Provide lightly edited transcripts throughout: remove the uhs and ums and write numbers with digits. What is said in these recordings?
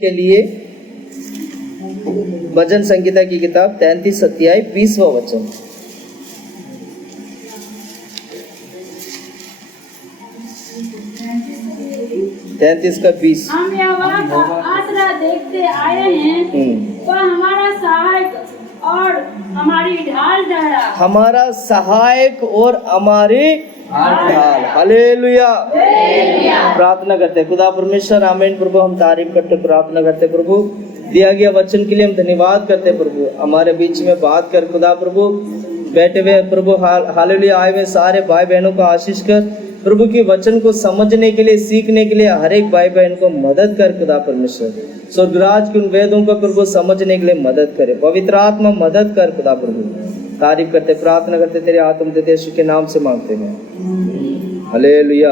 के लिए भजन संगीता की किताब 33 अध्याय 20वां वचन। तैंतीस का 20। हम यहोवा का आसरा देखते आए हैं, वह हमारा सहायक और हमारी ढाल ठहरा। हमारा सहायक और हमारी ढाल। हालेलुया। प्रार्थना करते हैं। खुदा परमेश्वर आमीन। प्रभु हम तारीफ करते प्रार्थना करते प्रभु, दिया गया वचन के लिए हम धन्यवाद करते प्रभु। हमारे बीच में बात कर खुदा प्रभु, बैठे हुए प्रभु हालेलुया आए हुए सारे भाई बहनों को आशीष कर प्रभु की वचन को समझने के लिए, सीखने के लिए हर एक भाई बहन को मदद कर खुदा परमेश्वर। स्वर्गराज के उन वेदों को प्रभु समझने के लिए मदद करे। पवित्र आत्मा मदद कर खुदा प्रभु। तारीफ करते प्रार्थना करते तेरे आत्म देते यीशु के नाम से मांगते हैं। हालेलुया।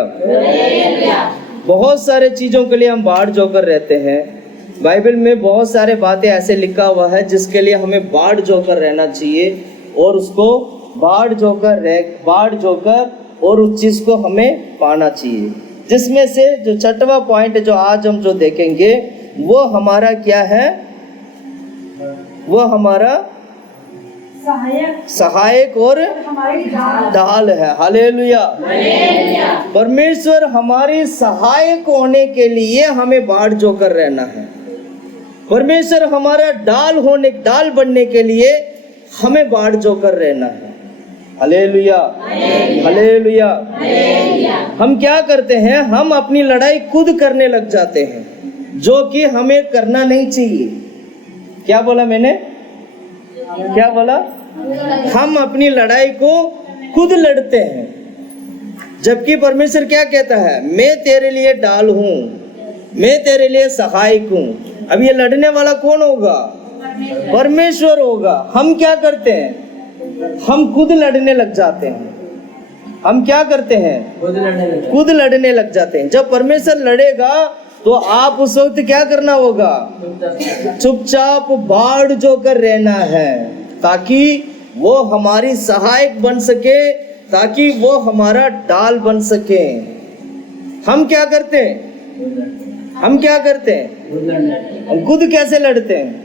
बहुत सारे चीजों के लिए हम बाढ़ जोकर रहते हैं। बाइबल में बहुत सारे बातें ऐसे लिखा हुआ है जिसके लिए हमें बाढ़ जोकर रहना चाहिए और उसको बाढ़ जोकर और उस चीज को हमें पाना चाहिए। जिसमें से जो छठवां पॉइंट जो आज हम जो देखेंगे वो हमारा क्या है? वो हमारा सहायक और ढाल है। हालेलुया। परमेश्वर हमारी सहायक होने के लिए हमें बाढ़ जोकर रहना है। परमेश्वर हमारा ढाल बनने के लिए हमें बाढ़ जोकर रहना है। हालेलुया। हालेलुया। हम क्या करते हैं? हम अपनी लड़ाई खुद करने लग जाते हैं, जो कि हमें करना नहीं चाहिए। क्या बोला मैंने? क्या बोला? हम अपनी लड़ाई को खुद लड़ते हैं, जबकि परमेश्वर क्या कहता है? मैं तेरे लिए ढाल हूं, मैं तेरे लिए सहायक हूं। अब ये लड़ने वाला कौन होगा? परमेश्वर होगा। हम क्या करते हैं? हम खुद लड़ने लग जाते हैं। हम क्या करते हैं? खुद लड़ने लग जाते हैं। जब परमेश्वर लड़ेगा तो आप उस वक्त क्या करना होगा? चुपचाप बाढ़ जोकर रहना है, ताकि वो हमारी सहायक बन सके, ताकि वो हमारा ढाल बन सके। हम क्या करते हैं? हम क्या करते हैं? हम खुद कैसे लड़ते हैं?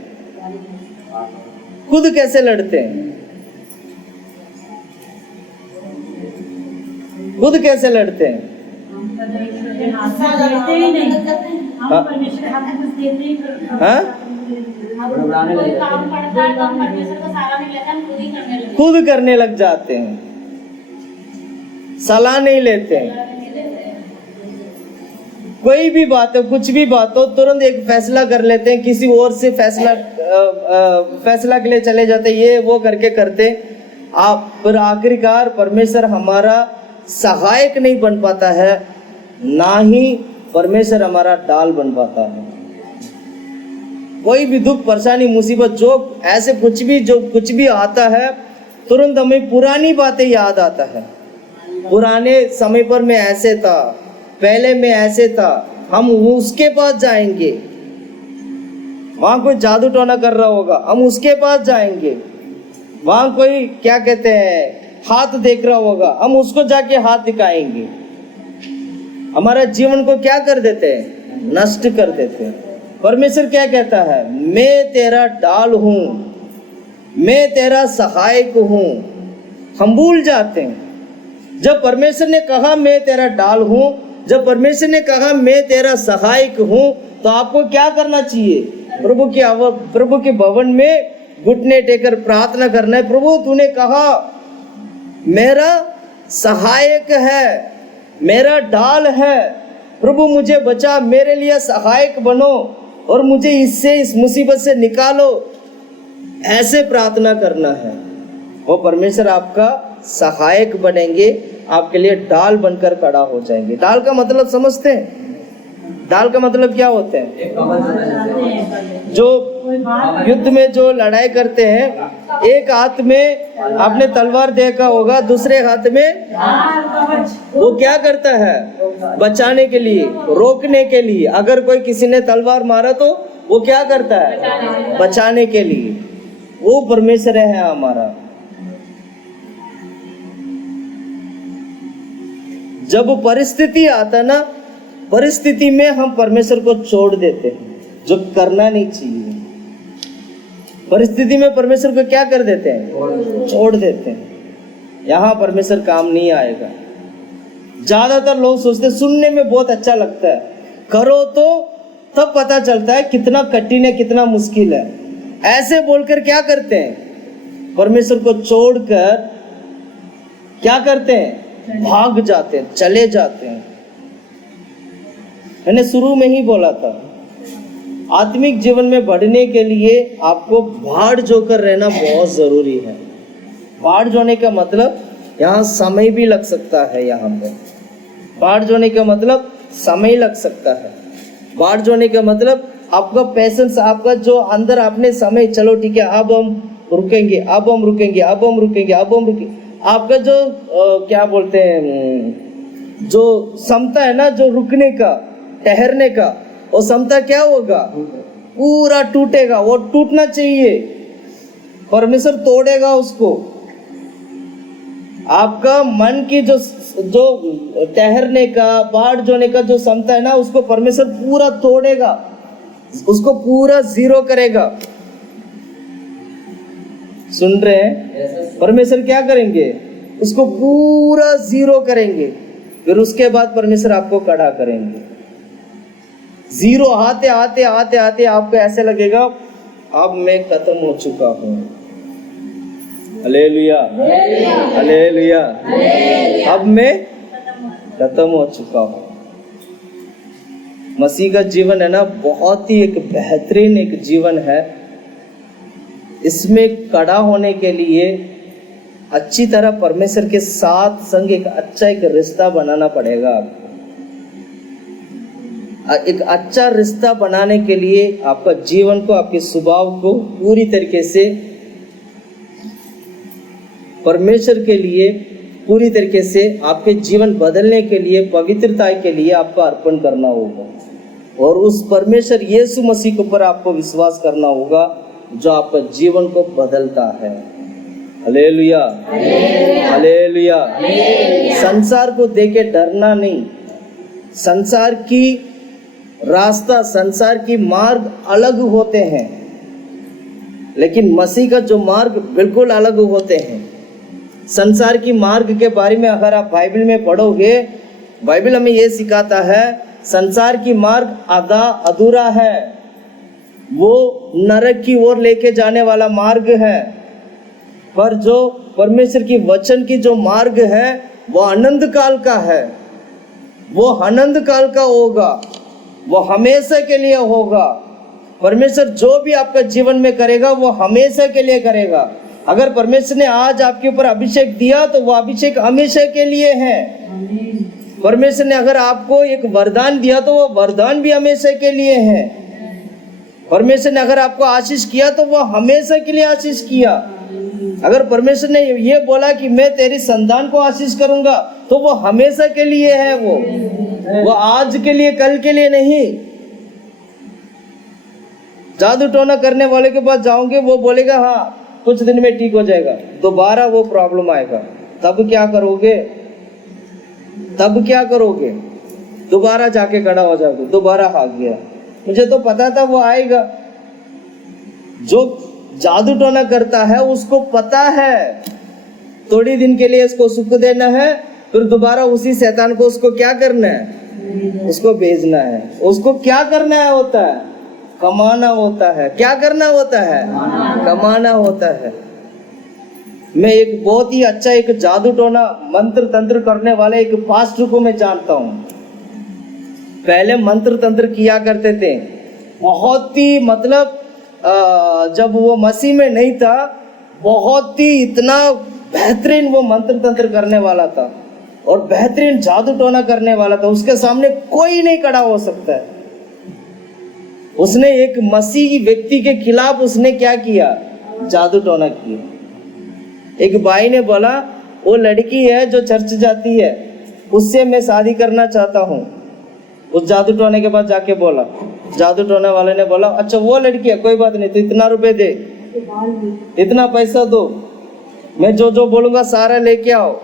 खुद कैसे लड़ते हैं? खुद कैसे लड़ते हैं? खुद करने लग जाते हैं, सलाह नहीं लेते हैं। कोई भी बात हो, कुछ भी बात हो, तुरंत एक फैसला कर लेते हैं, किसी और से फैसला के लिए चले जाते, ये वो करके करते आप, पर आखिरकार परमेश्वर हमारा सहायक नहीं बन पाता है, ना ही परमेश्वर हमारा ढाल बन पाता है। कोई भी दुख, परेशानी, मुसीबत, जो ऐसे कुछ भी आता है, तुरंत हमें पुरानी बातें याद आता है। पुराने समय पर मैं ऐसे था, पहले मैं ऐसे था, हम उसके पास जाएंगे। वहां कोई जादू टोना कर रहा होगा, हम उसके पास जाएंगे। वहां कोई क्या कहते हैं, हाथ देख रहा होगा, हम उसको जाके हाथ दिखाएंगे। हमारा जीवन को क्या कर देते हैं? नष्ट कर देते हैं। परमेश्वर क्या कहता है? मैं तेरा ढाल हूं, मैं तेरा सहायक हूं। हम भूल जाते हैं। जब परमेश्वर ने कहा मैं तेरा ढाल हूं, जब परमेश्वर ने कहा मैं तेरा सहायक हूं, तो आपको क्या करना चाहिए? प्रभु के भवन में घुटने टेकर प्रार्थना करना है। प्रभु तूने कहा मेरा सहायक है, मेरा ढाल है, प्रभु मुझे बचा, मेरे लिए सहायक बनो और मुझे इस मुसीबत से निकालो। ऐसे प्रार्थना करना है। वो परमेश्वर आपका सहायक बनेंगे, आपके लिए ढाल बनकर खड़ा हो जाएंगे। ढाल का मतलब समझते हैं? ढाल का मतलब क्या होते हैं? जो युद्ध में जो लड़ाई करते हैं, एक हाथ में आपने तलवार देखा होगा, दूसरे हाथ में वो क्या करता है? बचाने के लिए, रोकने के लिए। अगर कोई किसी ने तलवार मारा तो वो क्या करता है? बचाने के लिए। वो परमेश्वर है हमारा। जब परिस्थिति आता ना, परिस्थिति में हम परमेश्वर को छोड़ देते हैं, जो करना नहीं चाहिए। परिस्थिति में परमेश्वर को क्या कर देते हैं? छोड़ देते हैं। यहाँ परमेश्वर काम नहीं आएगा। ज्यादातर लोग सोचते हैं सुनने में बहुत अच्छा लगता है, करो तो तब पता चलता है कितना कठिन है, कितना मुश्किल है। ऐसे बोलकर क्या करते हैं? परमेश्वर को छोड़कर क्या करते हैं? भाग जाते हैं, चले जाते हैं। मैंने शुरू में ही बोला था, आत्मिक जीवन में बढ़ने के लिए आपको भाड़ जोकर रहना बहुत जरूरी है। भाड़ जोने का मतलब यहाँ समय भी लग सकता है। यहाँ पे भाड़ जोने का मतलब समय लग सकता है। भाड़ जोने का मतलब आपका पैसेंस, आपका जो अंदर आपने समय, चलो ठीक है अब हम रुकेंगे, अब हम रुकेंगे, अब हम रुकेंगे, अब हम रुकेंगे, आपका जो क्या बोलते हैं, जो क्षमता है ना, जो रुकने का, ठहरने का, वो क्षमता क्या होगा? पूरा टूटेगा। वो टूटना चाहिए, परमेश्वर तोड़ेगा उसको। आपका मन की जो ठहरने का, बाढ़ जोने का जो क्षमता है ना, उसको परमेश्वर पूरा तोड़ेगा, उसको पूरा जीरो करेगा। सुन रहे हैं? परमेश्वर क्या करेंगे? उसको पूरा जीरो करेंगे। फिर उसके बाद परमेश्वर आपको खड़ा करेंगे। जीरो आते आते आते आते आपको ऐसे लगेगा अब मैं खत्म हो चुका हूँ। हालेलुया, हालेलुया, अब मैं खत्म हो चुका हूँ। मसीह का जीवन है ना, बहुत ही एक बेहतरीन एक जीवन है। इसमें खड़ा होने के लिए अच्छी तरह परमेश्वर के साथ संग एक अच्छा एक रिश्ता बनाना पड़ेगा आपको। एक अच्छा रिश्ता बनाने के लिए आपका जीवन को, आपके स्वभाव को पूरी तरीके से परमेश्वर के लिए, पूरी तरीके से आपके जीवन बदलने के लिए, पवित्रता के लिए आपको अर्पण करना होगा। और उस परमेश्वर यीशु मसीह के ऊपर आपको विश्वास करना होगा जो आपका जीवन को बदलता है। Hallelujah, hallelujah. संसार को देखे डरना नहीं। संसार की रास्ता, संसार की मार्ग अलग होते हैं, लेकिन मसीह का जो मार्ग बिल्कुल अलग होते हैं। संसार की मार्ग के बारे में अगर आप बाइबल में पढ़ोगे, बाइबल हमें यह सिखाता है संसार की मार्ग आधा अधूरा है, वो नरक की ओर लेके जाने वाला मार्ग है। पर जो परमेश्वर की वचन की जो मार्ग है वो अनंत काल का है, वो अनंत काल का होगा, वो हमेशा के लिए होगा। परमेश्वर जो भी आपका जीवन में करेगा वो हमेशा के लिए करेगा। अगर परमेश्वर ने आज आपके ऊपर अभिषेक दिया तो वो अभिषेक हमेशा के लिए है। परमेश्वर ने अगर आपको एक वरदान दिया तो वो वरदान भी हमेशा के लिए है। परमेश्वर ने अगर आपको आशीष किया तो वो हमेशा के लिए आशीष किया। अगर परमेश्वर ने ये बोला कि मैं तेरी संतान को आशीष करूंगा तो वो हमेशा के लिए है। वो आज के लिए, कल के लिए नहीं। जादू टोना करने वाले के पास जाओगे, वो बोलेगा हाँ कुछ दिन में ठीक हो जाएगा, दोबारा वो प्रॉब्लम आएगा। तब क्या करोगे? तब क्या करोगे? दोबारा जाके खड़ा हो जाओगे, दोबारा हार गया। मुझे तो पता था वो आएगा। जो जादू टोना करता है उसको पता है थोड़ी दिन के लिए इसको सुख देना है, फिर दोबारा उसी शैतान को उसको क्या करना है? उसको भेजना है। उसको क्या करना है होता है? कमाना होता है। क्या करना होता है? कमाना होता है। मैं एक बहुत ही अच्छा एक जादू टोना मंत्र तंत्र करने वाले एक पास्टर को मैं जानता हूँ। पहले मंत्र तंत्र किया करते थे, बहुत ही मतलब जब वो मसीह में नहीं था, बहुत ही इतना बेहतरीन वो मंत्र तंत्र करने वाला था और बेहतरीन जादू टोना करने वाला था। उसके सामने कोई नहीं खड़ा हो सकता है। उसने एक मसीही व्यक्ति के खिलाफ उसने क्या किया? जादू टोना किया। एक भाई ने बोला वो लड़की है जो चर्च जाती है, उससे मैं शादी करना चाहता हूँ। उस जादू टोने के पास जाके बोला, जादू टोने वाले ने बोला अच्छा वो लड़की है, कोई बात नहीं, तो इतना रुपए दे, इतना पैसा दो, मैं जो जो बोलूंगा सारा लेके आओ,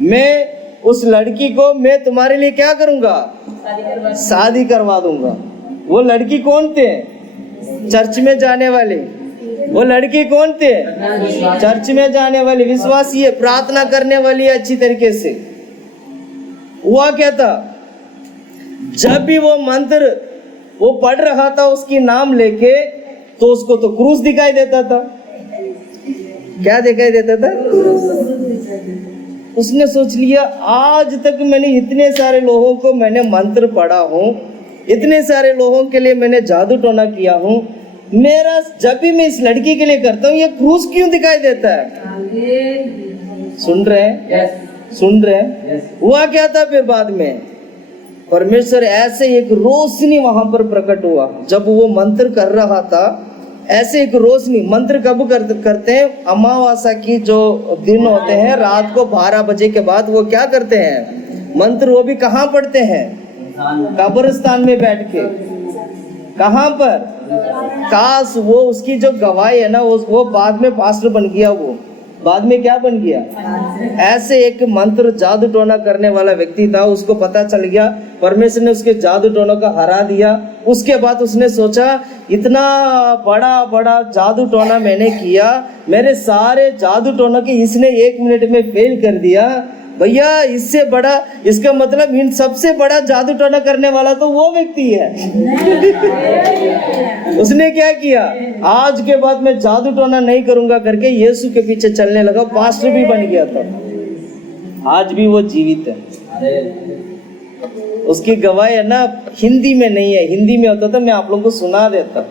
मैं उस लड़की को मैं तुम्हारे लिए क्या करूंगा? शादी करवा दूंगा। वो लड़की कौन थे? चर्च में जाने वाले। वो लड़की कौन थे? चर्च में जाने वाली, विश्वासी है, प्रार्थना करने वाली है अच्छी तरीके से। हुआ क्या था, जब भी वो मंत्र वो पढ़ रहा था उसकी नाम लेके, तो उसको तो क्रूस दिखाई देता था। क्या दिखाई देता था? उसने सोच लिया, आज तक मैंने इतने सारे लोगों को मैंने मंत्र पढ़ा हूँ, इतने सारे लोगों के लिए मैंने जादू टोना किया हूँ, मेरा जब भी मैं इस लड़की के लिए करता हूँ ये क्रूस क्यों दिखाई देता है? सुन रहे हैं? सुन रहे हैं? हुआ क्या था फिर बाद में? परमेश्वर ऐसे एक रोशनी वहां पर प्रकट हुआ जब वो मंत्र कर रहा था। ऐसे एक रोशनी, मंत्र कब करते हैं? अमावस्या की जो दिन होते हैं, रात को 12 बजे के बाद वो क्या करते हैं? मंत्र। वो भी कहाँ पढ़ते हैं? कब्रिस्तान में बैठ के। कहाँ पर? काश वो उसकी जो गवाही है ना, वो बाद में पास्टर बन गया। वो बाद में क्या बन गया? ऐसे एक मंत्र जादू टोना करने वाला व्यक्ति था, उसको पता चल गया, परमेश्वर ने उसके जादू टोनों का हरा दिया। उसके बाद उसने सोचा, इतना बड़ा बड़ा जादू टोना मैंने किया, मेरे सारे जादू टोनों के इसने 1 मिनट में फेल कर दिया। भैया इससे बड़ा, इसका मतलब इन सबसे बड़ा जादू टोना करने वाला तो वो व्यक्ति है। उसने क्या किया? आज के बाद मैं जादू टोना नहीं करूंगा करके यीशु के पीछे चलने लगा, पास्टर भी बन गया था। आज भी वो जीवित है। उसकी गवाही है ना, हिंदी में नहीं है, हिंदी में होता तो मैं आप लोगों को सुना देता।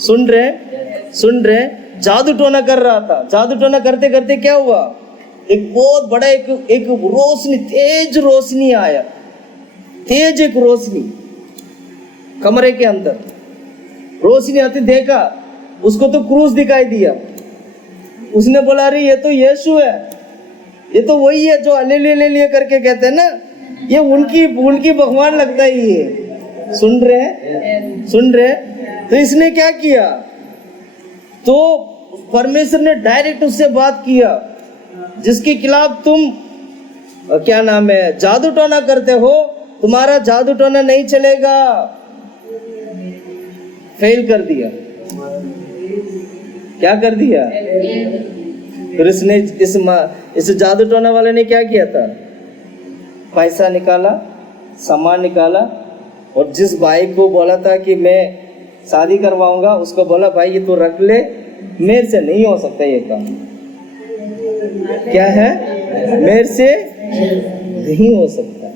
सुन रहे? सुन रहे? जादू टोना कर रहा था। जादू टोना करते करते क्या हुआ? एक बहुत बड़ा एक रोशनी, तेज रोशनी आया, तेज एक रोशनी कमरे के अंदर। रोशनी आती देखा, उसको तो क्रूस दिखाई दिया। उसने बोला, अरे ये तो यीशु है, ये तो वही है जो अले करके कहते हैं ना, ये उनकी भगवान लगता है ये। सुन रहे हैं? सुन रहे? तो इसने क्या किया? तो परमेश्वर ने डायरेक्ट उससे बात किया, जिसके खिलाफ तुम क्या नाम है जादू टोना करते हो, तुम्हारा जादू टोना नहीं चलेगा। फेल कर दिया। क्या कर दिया? फिर इसने इस जादू टोना वाले ने क्या किया था? पैसा निकाला, सामान निकाला, और जिस भाई को बोला था कि मैं शादी करवाऊंगा, उसको बोला, भाई ये तो रख ले, मेरे से नहीं हो सकता ये काम। क्या है? मेरे से नहीं हो सकता।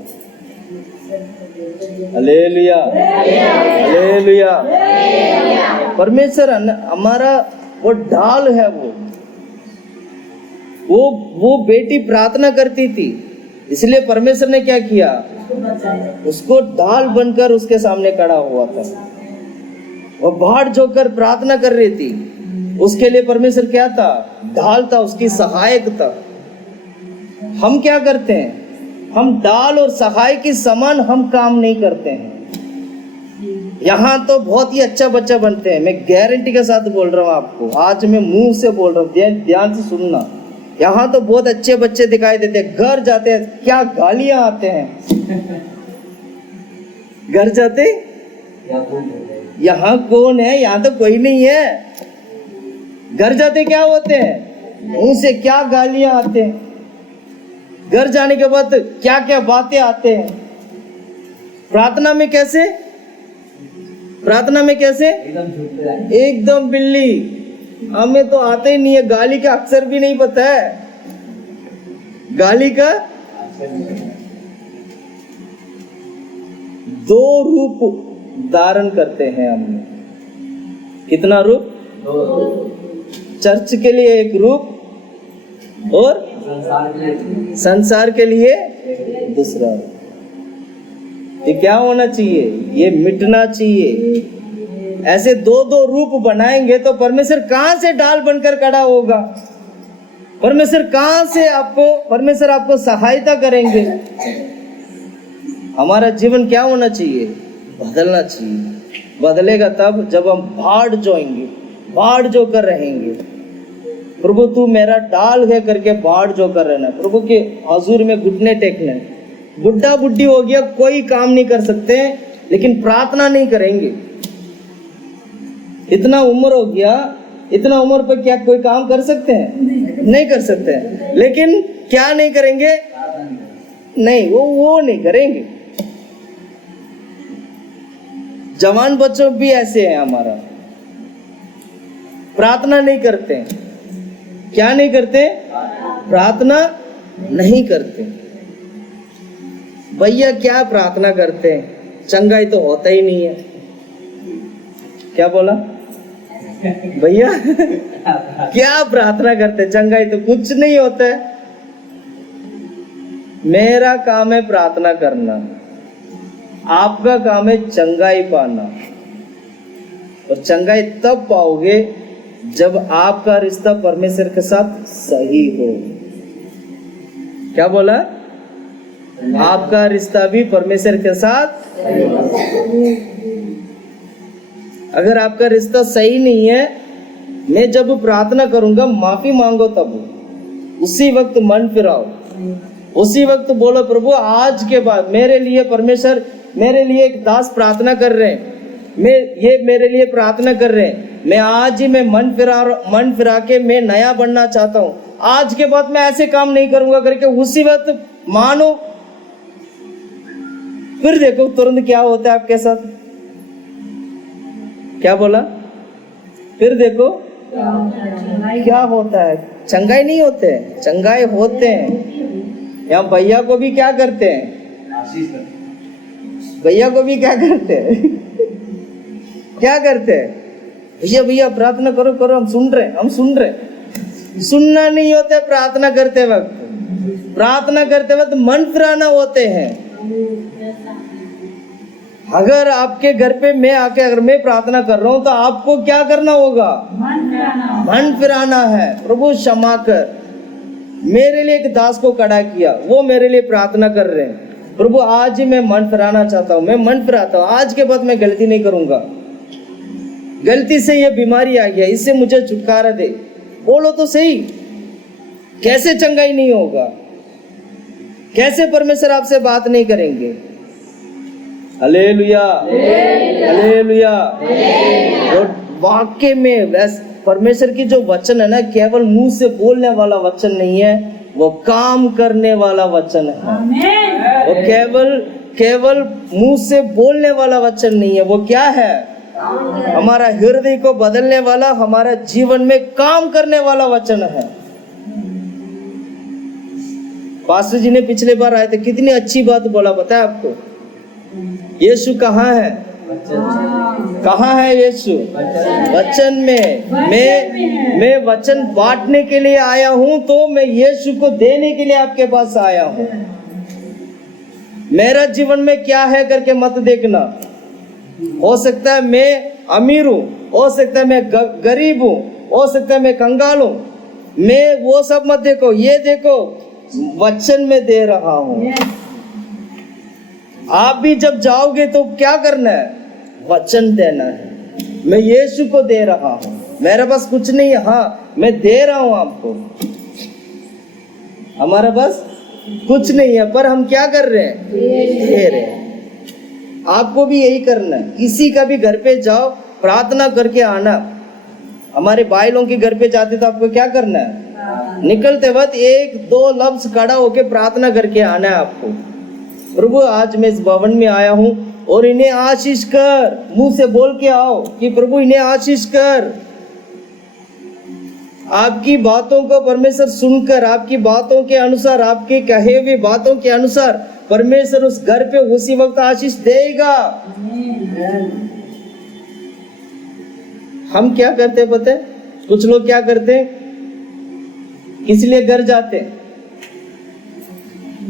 Hallelujah, hallelujah. परमेश्वर हमारा वो ढाल है। वो बेटी प्रार्थना करती थी, इसलिए परमेश्वर ने क्या किया? उसको ढाल बनकर उसके सामने खड़ा हुआ था। वो भाड़ जोकर प्रार्थना कर रही थी, उसके लिए परमेश्वर क्या था? ढाल था, उसकी सहायक था। हम क्या करते हैं? हम ढाल और सहायक के समान हम काम नहीं करते हैं। यहाँ तो बहुत ही अच्छा बच्चा बनते हैं, मैं गारंटी के साथ बोल रहा हूँ आपको, आज मैं मुंह से बोल रहा हूँ, ध्यान से सुनना। यहाँ तो बहुत अच्छे बच्चे दिखाई देते हैं, घर जाते हैं क्या गालियां आते हैं। घर जाते यहाँ कौन है? यहाँ तो कोई नहीं है। घर जाते क्या होते हैं? उनसे क्या गालियां आते हैं। घर जाने के बाद क्या क्या बातें आते हैं। प्रार्थना में कैसे? प्रार्थना में कैसे? एकदम बिल्ली। हमें तो आते ही नहीं है, गाली का अक्षर भी नहीं पता है। गाली का 2 रूप धारण करते हैं हम। कितना रूप? 2। चर्च के लिए एक रूप और संसार के लिए दूसरा। ये क्या होना चाहिए? ये मिटना चाहिए। ऐसे 2-2 रूप बनाएंगे तो परमेश्वर कहां से ढाल बनकर खड़ा होगा? परमेश्वर कहां से परमेश्वर आपको सहायता करेंगे? हमारा जीवन क्या होना चाहिए? बदलना चाहिए। बदलेगा तब जब हम भाड़ जोएंगे, भाड़ जो कर रहेंगे। प्रभु तू मेरा ढाल है करके भाड़ जो कर रहना। प्रभु के हजूर में घुटने टेकने। बुढ़ा बुढ़ी हो गया, कोई काम नहीं कर सकते, लेकिन प्रार्थना नहीं करेंगे। इतना उम्र हो गया, इतना उम्र पर क्या कोई काम कर सकते हैं? नहीं कर सकते हैं। लेकिन क्या नहीं करेंगे? नहीं, वो नहीं करेंगे। जवान बच्चों भी ऐसे हैं हमारा, प्रार्थना नहीं करते। क्या नहीं करते? प्रार्थना नहीं करते। भैया क्या प्रार्थना करते हैं? चंगाई तो होता ही नहीं है। क्या बोला भैया? क्या प्रार्थना करते? चंगाई तो कुछ नहीं होता है। मेरा काम है प्रार्थना करना, आपका काम है चंगाई पाना। और चंगाई तब पाओगे जब आपका रिश्ता परमेश्वर के साथ सही हो। क्या बोला? आपका रिश्ता भी परमेश्वर के साथ। अगर आपका रिश्ता सही नहीं है, मैं जब प्रार्थना करूंगा माफी मांगो, तब उसी वक्त मन फिराओ, उसी वक्त बोलो प्रभु आज के बाद मेरे लिए परमेश्वर, मेरे लिए एक दास प्रार्थना कर रहे हैं, मेरे लिए प्रार्थना कर रहे हैं, मैं आज ही मैं मन फिरा के मैं नया बनना चाहता हूँ, आज के बाद मैं ऐसे काम नहीं करूंगा करके उसी वक्त मानो। फिर देखो तुरंत क्या होता है आपके साथ। क्या बोला? फिर देखो क्या होता है। चंगाई नहीं होते हैं, चंगाई होते हैं। यहाँ भैया को भी क्या करते हैं? भैया को भी क्या करते हैं? क्या करते हैं? भैया प्रार्थना करो करो, हम सुन रहे। सुनना नहीं होता प्रार्थना करते वक्त। प्रार्थना करते वक्त मन फिराना होते हैं। अगर आपके घर पे अगर मैं प्रार्थना कर रहा हूं तो आपको क्या करना होगा? मन फिराना है। प्रभु क्षमा कर, मेरे लिए एक दास को खड़ा किया, वो मेरे लिए प्रार्थना कर रहे हैं। प्रभु आज ही मैं मन फिराना चाहता हूँ, मैं मन फिराता हूँ, आज के बाद मैं गलती नहीं करूंगा। गलती से ये बीमारी आ गया, इससे मुझे छुटकारा दे। बोलो तो सही। कैसे चंगाई नहीं होगा? कैसे परमेश्वर आपसे बात नहीं करेंगे? Hallelujah, hallelujah. और वाक्य में परमेश्वर की जो वचन है ना, केवल मुंह से बोलने वाला वचन नहीं है, वो काम करने वाला वचन है। वो केवल मुंह से बोलने वाला वचन नहीं है, वो क्या है? हमारा हृदय को बदलने वाला, हमारा जीवन में काम करने वाला वचन है। पास्टर जी ने पिछले बार आए थे, कितनी अच्छी बात बोला, बताया आपको। यीशु कहाँ है? कहाँ है यीशु? वचन में। मैं वचन बांटने के लिए आया हूं, तो मैं यीशु को देने के लिए आपके पास आया हूं। मेरा जीवन में क्या है करके मत देखना। हो सकता है मैं अमीर हूं, हो सकता है मैं गरीब हूं, हो सकता है मैं कंगाल हूं, मैं वो सब मत देखो। ये देखो वचन में दे रहा हूं। आप भी जब जाओगे तो क्या करना है? वचन देना है। मैं यीशु को दे रहा हूं, मेरे पास कुछ नहीं है, हाँ मैं दे रहा हूं आपको। हमारे पास कुछ नहीं है, पर हम क्या कर रहे हैं? दे रहे हैं। आपको भी यही करना है। किसी का भी घर पे जाओ, प्रार्थना करके आना। हमारे भाई लोगों के घर पे जाते तो आपको क्या करना है? निकलते वक्त 1-2 लफ्ज खड़ा होके प्रार्थना करके आना है आपको। प्रभु आज मैं इस भवन में आया हूं और इन्हें आशीष कर। मुंह से बोल के आओ कि प्रभु इन्हें आशीष कर। आपकी बातों को परमेश्वर सुनकर, आपकी बातों के अनुसार, आपके कहे हुए बातों के अनुसार परमेश्वर उस घर पे उसी वक्त आशीष देगा। हम क्या करते हैं पता है? कुछ लोग क्या करते हैं, किसी लिए घर जाते हैं,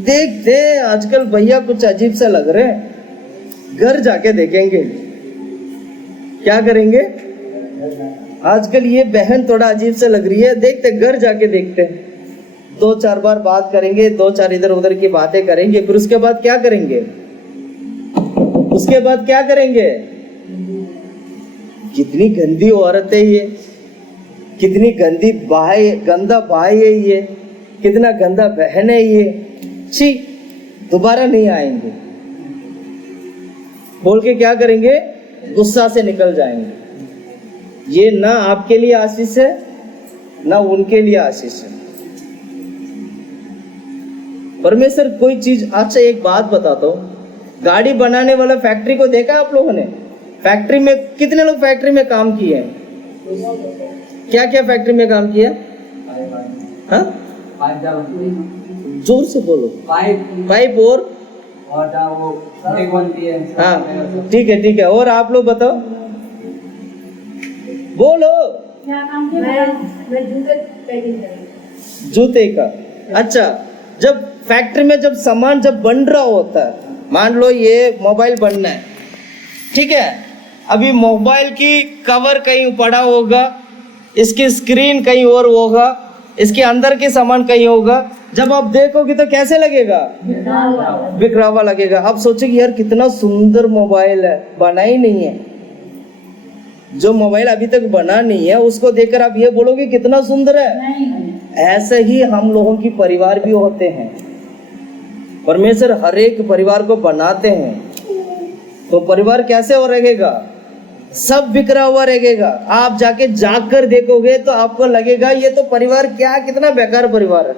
देखते आजकल भैया कुछ अजीब सा लग रहे हैं, घर जाके देखेंगे। क्या करेंगे? आजकल ये बहन थोड़ा अजीब सा लग रही है, देखते घर जाके देखते हैं। 2-4 बार बात करेंगे, 2-4 इधर उधर की बातें करेंगे, फिर उसके बाद क्या करेंगे? उसके बाद क्या करेंगे? कितनी गंदी औरत है ये, कितनी गंदा भाई है ये, कितना गंदा बहन है ये, छी दोबारा नहीं आएंगे। बोल के क्या करेंगे? गुस्सा से निकल जाएंगे। ये ना आपके लिए आशीष है ना उनके लिए आशीष है। परमेश्वर कोई चीज, अच्छा एक बात बताता हूँ, गाड़ी बनाने वाला फैक्ट्री को देखा आप लोगों ने? फैक्ट्री में कितने लोग फैक्ट्री में काम किए हैं? क्या क्या फैक्ट्री में काम किया? हाँ, जोर से बोलो। पाइप और हाँ, ठीक है। और आप लोग बताओ, बोलो। क्या काम किया? जूते का। अच्छा, जब फैक्ट्री में जब सामान जब बन रहा होता है, मान लो ये मोबाइल बनना है, ठीक है, अभी मोबाइल की कवर कहीं पड़ा होगा, इसकी स्क्रीन कहीं और होगा, इसके अंदर के सामान कहीं होगा। जब आप देखोगे तो कैसे लगेगा? बिखरा हुआ लगेगा। आप सोचोगे यार कितना सुंदर मोबाइल है, बना ही नहीं है। जो मोबाइल अभी तक बना नहीं है उसको देखकर आप ये बोलोगे कितना सुंदर है। ऐसे ही हम लोगों की परिवार भी होते हैं। परमेश्वर हर एक परिवार को बनाते हैं, तो परिवार कैसे हो रहेगा? सब बिखरा हुआ रहेगा। आप जाके जाग कर देखोगे तो आपको लगेगा ये तो परिवार क्या, कितना बेकार परिवार है।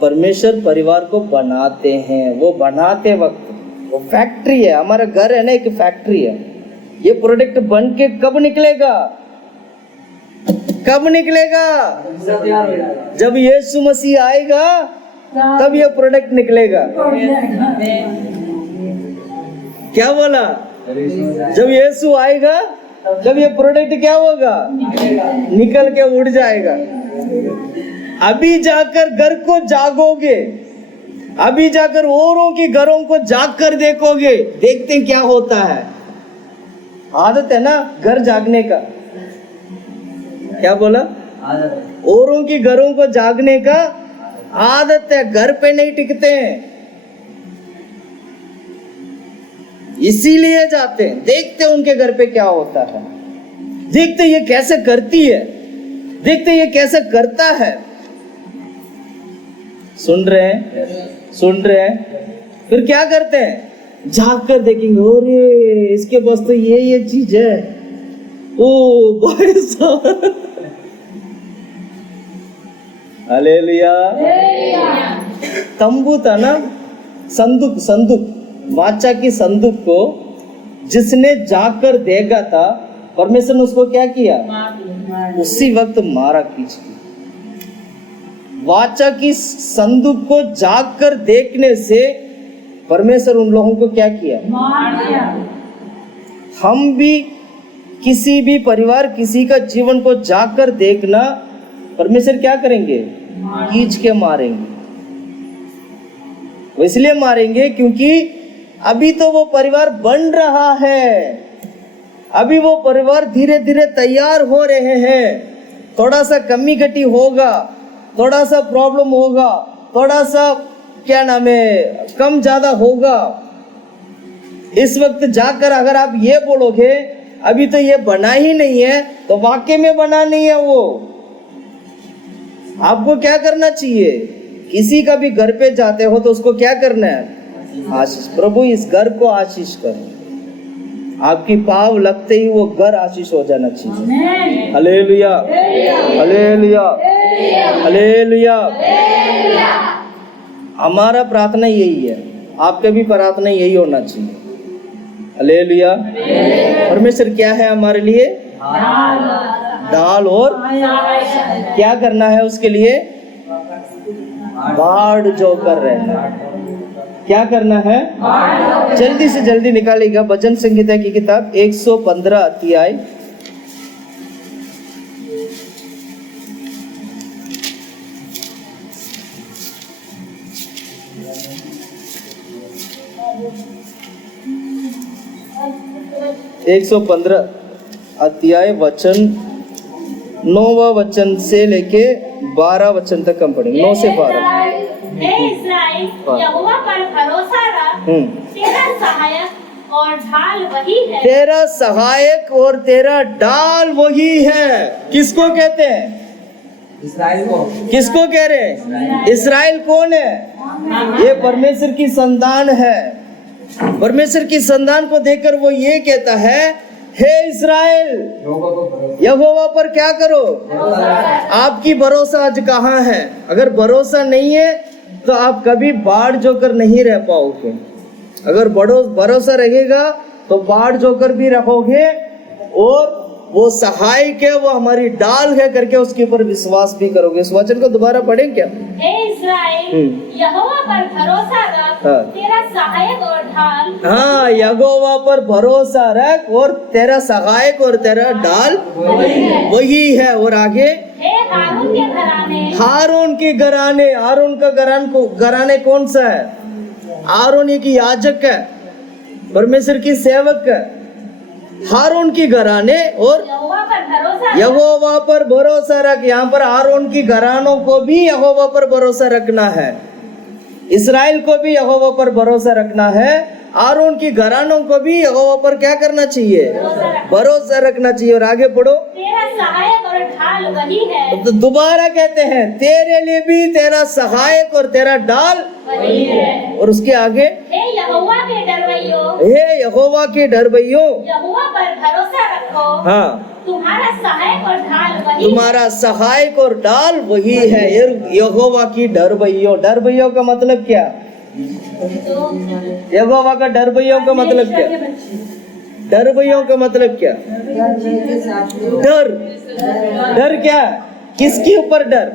परमेश्वर परिवार को बनाते हैं। वो बनाते वक्त वो फैक्ट्री है, हमारा घर है ना, एक फैक्ट्री है। ये प्रोडक्ट बन के कब निकलेगा? कब निकलेगा? जब यीशु मसीह आएगा तब ये प्रोडक्ट निकलेगा। क्या बोला? जब यीशु आएगा जब ये प्रोडक्ट क्या होगा? निकल के उड़ जाएगा। अभी जाकर घर को जागोगे, अभी जाकर औरों के घरों को जाग कर देखोगे, देखते हैं क्या होता है। आदत है ना घर जागने का। क्या बोला? औरों के घरों को जागने का आदत है, घर पे नहीं टिकते हैं, इसीलिए जाते हैं, देखते हैं उनके घर पे क्या होता है, देखते ये कैसे करती है, देखते ये कैसे करता है। सुन रहे हैं? फिर क्या करते हैं? जाग कर देखेंगे, अरे इसके पास तो ये चीज है। ओ भाई साहब, हालेलुया। तंबू था ना, संदूक, वाचा की संदूक को जिसने जाकर देखा था, परमेश्वर ने उसको क्या किया? उसी वक्त मारा खींच के। वाचा की संदूक को जाकर देखने से परमेश्वर उन लोगों को क्या किया? हम भी किसी भी परिवार, किसी का जीवन को जाकर देखना, परमेश्वर क्या करेंगे? खींच के मारेंगे। वो इसलिए मारेंगे क्योंकि अभी तो वो परिवार बन रहा है, अभी वो परिवार धीरे धीरे तैयार हो रहे हैं। थोड़ा सा कमी घटी होगा, थोड़ा सा प्रॉब्लम होगा, थोड़ा सा क्या नाम है, कम ज्यादा होगा। इस वक्त जाकर अगर आप ये बोलोगे अभी तो ये बना ही नहीं है, तो वाकई में बना नहीं है वो। आपको क्या करना चाहिए? किसी का भी घर पे जाते हो तो उसको क्या करना है? आशीष। प्रभु इस घर को आशीष कर। आपकी पाव लगते ही वो घर आशीष हो जाना चाहिए। Hallelujah, hallelujah, hallelujah. हमारा प्रार्थना यही है, आपका भी प्रार्थना यही होना चाहिए। हालेलुया। परमेश्वर क्या है हमारे लिए? दाल और क्या करना है उसके लिए? बाढ़ जो कर रहे हैं, क्या करना है? जल्दी से जल्दी निकालेगा। भजन संहिता की किताब 115 अध्याय 115 अध्याय वचन 9वां वचन से लेके 12 वचन तक हम पढ़ेंगे। 9 से 12। इस्राएल, यहोवा पर भरोसा रख, तेरा सहायक और ढाल वही है। तेरा सहायक और तेरा ढाल वही है। किसको कहते हैं? इसराइल को किसको कह रहे हैं? इसराइल कौन है? ये परमेश्वर की संतान है। परमेश्वर की संतान को देखकर वो ये कहता है, हे इसराइल, यहोवा पर क्या करो? आपकी भरोसा आज कहाँ है? अगर भरोसा नहीं है तो आप कभी बाढ़ जोकर नहीं रह पाओगे। अगर भरोसा रहेगा तो बाढ़ जोकर भी रहोगे, और वो सहायक है, वो हमारी डाल है करके उसके ऊपर विश्वास भी करोगे। इस वचन को दोबारा पढ़ें क्या? हे इस्राएल, यहोवा पर भरोसा रख, हाँ। तेरा सहायक और ढाल हाँ, यहोवा पर भरोसा रख और तेरा सहायक और तेरा डाल वही है। और आगे, हे हारून के घराने, हारून के घराने। हारून का घराने कौन सा है? हारून एक याजक है, परमेश्वर की सेवक है। हारून की घराने और यहोवा पर भरोसा रख, यहोवा पर भरोसा रख। यहाँ पर हारून की घरानों को भी यहोवा पर भरोसा रखना है, इसराइल को भी यहोवा पर भरोसा रखना है, हारून की घरानों को भी यहोवा पर क्या करना चाहिए? भरोसा रखना चाहिए। और आगे पढ़ो, तेरा सहायक और ढाल वही है, तो दोबारा कहते हैं, तेरे लिए भी तेरा सहायक और तेरा डाल वही है। और उसके आगे, हे यहोवा के डरवैयो, हे यहोवा के डरवैयों, यहोवा पर भरोसा रखो, हाँ, तुम्हारा सहायक और ढाल वही तुम्हारा सहायक और डाल वही है। यहोवा की डरवैयों। डरवैयों का मतलब क्या? यहोवा का डरवैयों का मतलब क्या? डरवैयों का मतलब क्या? डर। डर क्या? किसके ऊपर डर?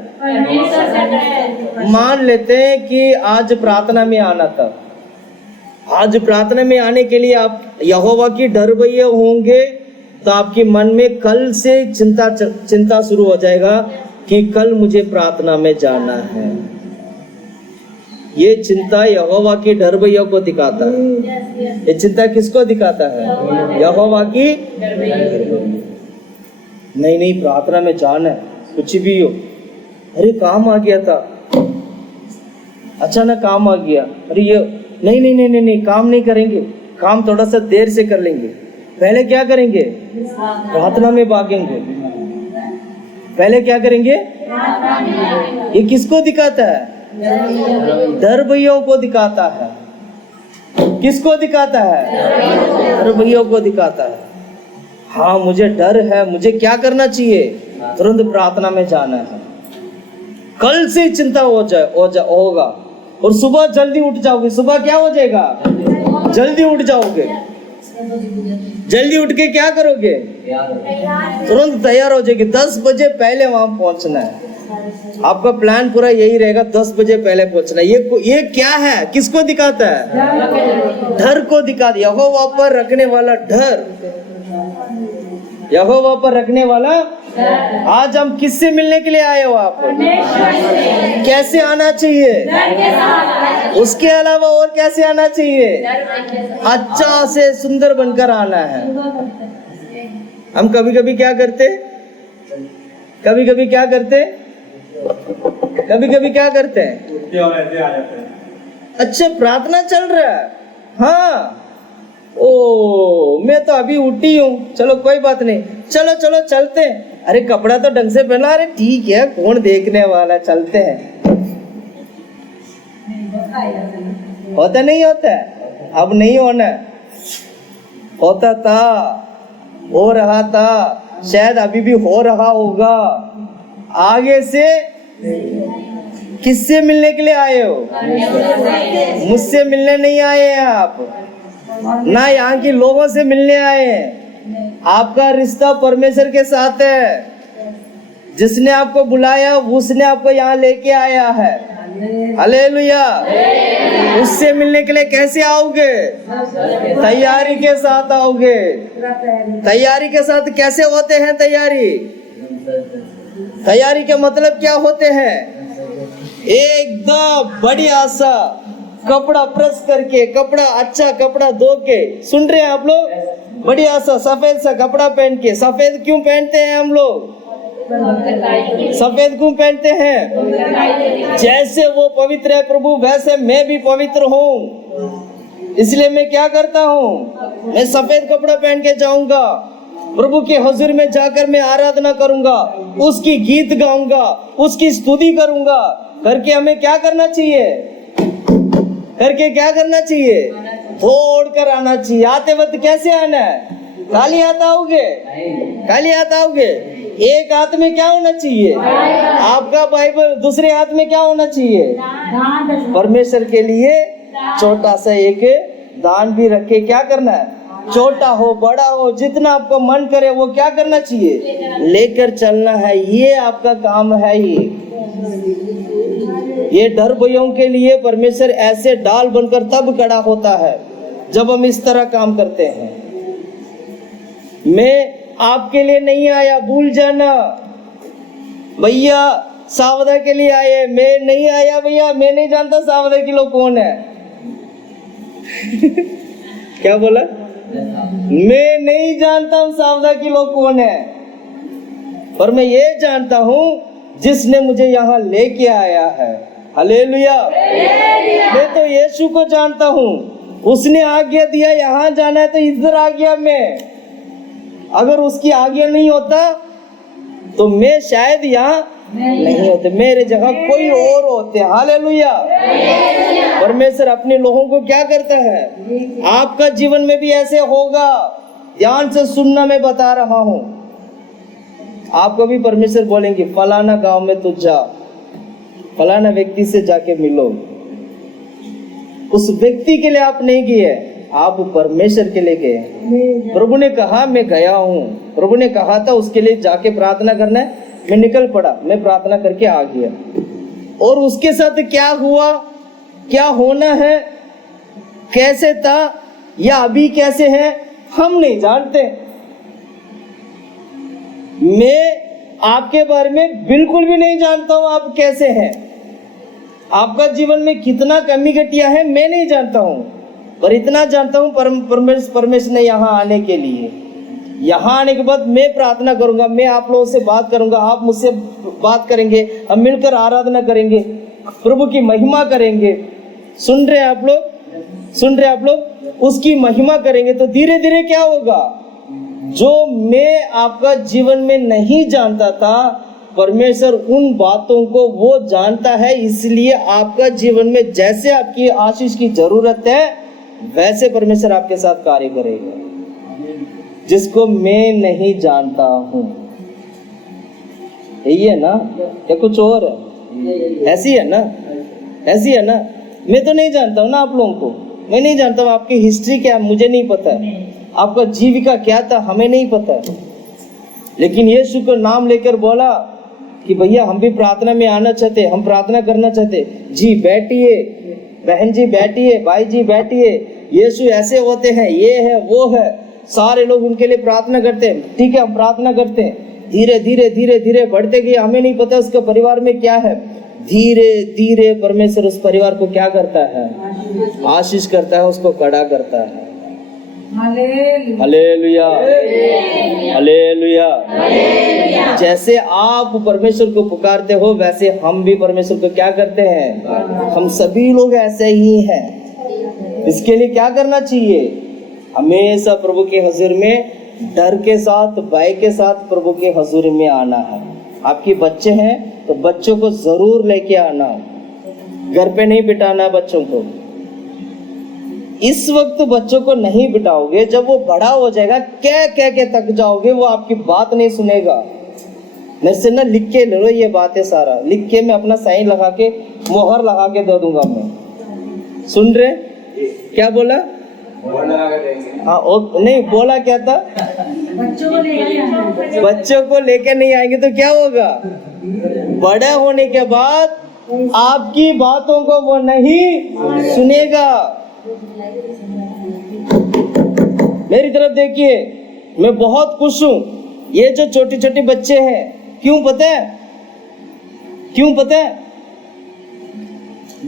मान लेते हैं कि आज प्रार्थना में आना था। आज प्रार्थना में आने के लिए आप यहोवा की डरवैया होंगे तो आपके मन में कल से चिंता शुरू हो जाएगा कि कल मुझे प्रार्थना में जाना है। ये चिंता यहोवा की डरवैया को दिखाता है। ये चिंता किसको दिखाता है? यहोवा की। नहीं, प्रार्थना में जाना है, कुछ भी हो। अरे काम आ गया था, अचानक काम आ गया। अरे ये नहीं, काम नहीं करेंगे, काम थोड़ा सा देर से कर लेंगे। पहले क्या करेंगे? प्रार्थना में भागेंगे। पहले क्या करेंगे? ये किसको दिखाता है? डरवैयों को दिखाता है। किसको दिखाता है? डरवैयों को दिखाता है। हाँ, मुझे डर है, मुझे क्या करना चाहिए? तुरंत प्रार्थना में जाना है। कल से चिंता होगा और सुबह जल्दी उठ जाओगे। सुबह क्या हो जाएगा? जल्दी उठ जाओगे। जल्दी उठ के क्या करोगे? तुरंत तैयार हो जाएगी। 10 बजे पहले वहां पहुंचना है। आपका प्लान पूरा यही रहेगा, 10 बजे पहले पहुंचना। ये क्या है? किसको दिखाता है? डर को दिखाता है। यहोवा पर रखने वाला डर। यहोवा पर रखने वाला। आज हम किससे मिलने के लिए आए हो? आप कैसे आना चाहिए? उसके अलावा और कैसे आना चाहिए? अच्छा से सुंदर बनकर आना है। हम कभी कभी क्या करते? कभी कभी क्या करते हैं? अच्छा, प्रार्थना चल रहा है। हाँ, ओ मैं तो अभी उठी हूँ, चलो कोई बात नहीं, चलो चलते हैं। अरे कपड़ा तो ढंग से पहना। अरे ठीक है, कौन देखने वाला, चलते हैं। होता नहीं होता? अब नहीं होना। होता था, हो रहा था, शायद अभी भी हो रहा होगा। आगे से किससे मिलने के लिए आए हो? मुझसे मिलने नहीं आए हैं आप, ना यहाँ के लोगों से मिलने आए हैं। आपका रिश्ता परमेश्वर के साथ है। जिसने आपको बुलाया उसने आपको यहाँ लेके आया है। हालेलुया। उससे मिलने के लिए कैसे आओगे? तैयारी के साथ आओगे। तैयारी के साथ कैसे होते हैं? तैयारी के मतलब क्या होते हैं? एकदम बढ़िया सा कपड़ा प्रेस करके, कपड़ा अच्छा कपड़ा धो के। सुन रहे हैं आप लोग? बढ़िया सा सफेद सा कपड़ा पहन के। सफेद क्यों पहनते हैं हम लोग? सफेद क्यों पहनते हैं? जैसे वो पवित्र है प्रभु, वैसे मैं भी पवित्र हूँ। इसलिए मैं क्या करता हूँ? मैं सफेद कपड़ा पहन के जाऊंगा। प्रभु के हुजूर में जाकर मैं आराधना करूंगा, उसकी गीत गाऊंगा, उसकी स्तुति करूंगा। करके हमें क्या करना चाहिए? करके क्या करना चाहिए? दौड़ कर आना चाहिए। आते वक्त कैसे आना है? खाली हाथ आओगे? खाली हाथ आओगे? एक हाथ में क्या होना चाहिए? आपका बाइबल। दूसरे हाथ में क्या होना चाहिए? परमेश्वर के लिए छोटा सा एक दान भी रखे। क्या करना है? छोटा हो बड़ा हो जितना आपको मन करे वो क्या करना चाहिए? लेकर चलना है। ये आपका काम है। ये डर भयों के लिए परमेश्वर ऐसे डाल बनकर तब खड़ा होता है जब हम इस तरह काम करते हैं। मैं आपके लिए नहीं आया, भूल जाना। भैया सावधा के लिए आए, मैं नहीं आया भैया। मैं नहीं जानता सावधा के लोग कौन है। क्या बोला? मैं नहीं जानता हूं सावधा के लोग कौन है, पर मैं ये जानता हूं जिसने मुझे यहाँ लेके आया है। हालेलुया। मैं तो यीशु को जानता हूं। उसने आज्ञा दिया यहाँ जाना है तो इधर आ गया मैं। अगर उसकी आज्ञा नहीं होता तो मैं शायद यहाँ नहीं होते, मेरे जगह कोई और होते। हालेलुया। परमेश्वर अपने लोगों को क्या करता है? आपका जीवन में भी ऐसे होगा। ध्यान से सुनना, मैं बता रहा हूं। आपको भी परमेश्वर बोलेंगे फलाना गांव में तू जा, फलाना व्यक्ति से जाके मिलो। उस व्यक्ति के लिए आप नहीं गए, आप परमेश्वर के लिए गए। प्रभु ने कहा मैं गया हूं, प्रभु ने कहा था उसके लिए जाके प्रार्थना करना है। मैं निकल पड़ा, मैं प्रार्थना करके आ गया। और उसके साथ क्या हुआ, क्या होना है, कैसे था या अभी कैसे है, हम नहीं जानते। मैं आपके बारे में बिल्कुल भी नहीं जानता हूं आप कैसे हैं। आपका जीवन में कितना कमी घटिया है मैं नहीं जानता हूं, पर इतना जानता हूं परमेश्वर ने यहाँ आने के लिए, यहाँ आने के बाद मैं प्रार्थना करूंगा, मैं आप लोगों से बात करूंगा, आप मुझसे बात करेंगे, हम मिलकर आराधना करेंगे, प्रभु की महिमा करेंगे। सुन रहे हैं आप लोग? सुन रहे हैं आप लोग? उसकी महिमा करेंगे तो धीरे धीरे क्या होगा, जो मैं आपका जीवन में नहीं जानता था, परमेश्वर उन बातों को वो जानता है। इसलिए आपका जीवन में जैसे आपकी आशीष की जरूरत है वैसे परमेश्वर आपके साथ कार्य करेगा, जिसको मैं नहीं जानता हूं। यही है ना या कुछ और है? ऐसी है ना? ऐसी है ना? मैं तो नहीं जानता हूं ना आप लोगों को। मैं नहीं जानता हूं आपकी हिस्ट्री क्या, मुझे नहीं पता। आपका जीविका क्या था, हमें नहीं पता। लेकिन यीशु का नाम लेकर बोला कि भैया हम भी प्रार्थना में आना चाहते, हम प्रार्थना करना चाहते। जी बैठिए, बहन जी बैठिए, भाई जी बैठिए। यीशु ऐसे होते हैं, ये है वो है। सारे लोग उनके लिए प्रार्थना करते हैं। ठीक है, हम प्रार्थना करते हैं। धीरे धीरे धीरे धीरे बढ़ते गए। हमें नहीं पता उसके परिवार में क्या है। धीरे धीरे परमेश्वर उस परिवार को क्या करता है? आशीष करता है, उसको खड़ा करता है। Hallelujah, hallelujah. जैसे आप परमेश्वर को पुकारते हो वैसे हम भी परमेश्वर को क्या करते हैं? हम सभी लोग ऐसे ही हैं। इसके लिए क्या करना चाहिए? हमेशा प्रभु के हुजूर में डर के साथ, भय के साथ प्रभु के हुजूर में आना है। आपके बच्चे हैं तो बच्चों को जरूर लेके आना, घर पे नहीं बिठाना बच्चों को। इस वक्त बच्चों को नहीं बिठाओगे, जब वो बड़ा हो जाएगा कह कह के थक जाओगे, वो आपकी बात नहीं सुनेगा। मेरे से ना लिख के ले लो ये बातें, सारा लिख के मैं अपना साइन लगा के मोहर लगा के दे दूंगा मैं। सुन रहे? क्या बोला? हाँ नहीं, बोला क्या था? बच्चों को लेकर नहीं आएंगे तो क्या होगा? बड़े होने के बाद आपकी बातों को वो नहीं सुनेगा। मेरी तरफ देखिए, मैं बहुत खुश हूँ। ये जो छोटे छोटे बच्चे हैं, क्यों पता है? क्यों पता है?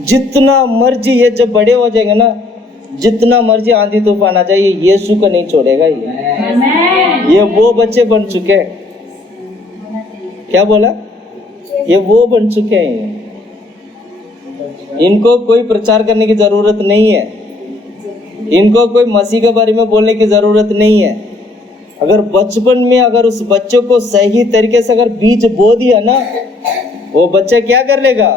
जितना मर्जी ये जब बड़े हो जाएंगे ना, जितना मर्जी आंधी तूफान आ जाए, ये यीशु को नहीं छोड़ेगा। ये वो बच्चे बन चुके हैं। क्या बोला? ये वो बन चुके हैं। इनको कोई प्रचार करने की जरूरत नहीं है, इनको कोई मसीह के बारे में बोलने की जरूरत नहीं है। अगर बचपन में अगर उस बच्चे को सही तरीके से अगर बीज बो दिया ना, वो बच्चा क्या कर लेगा,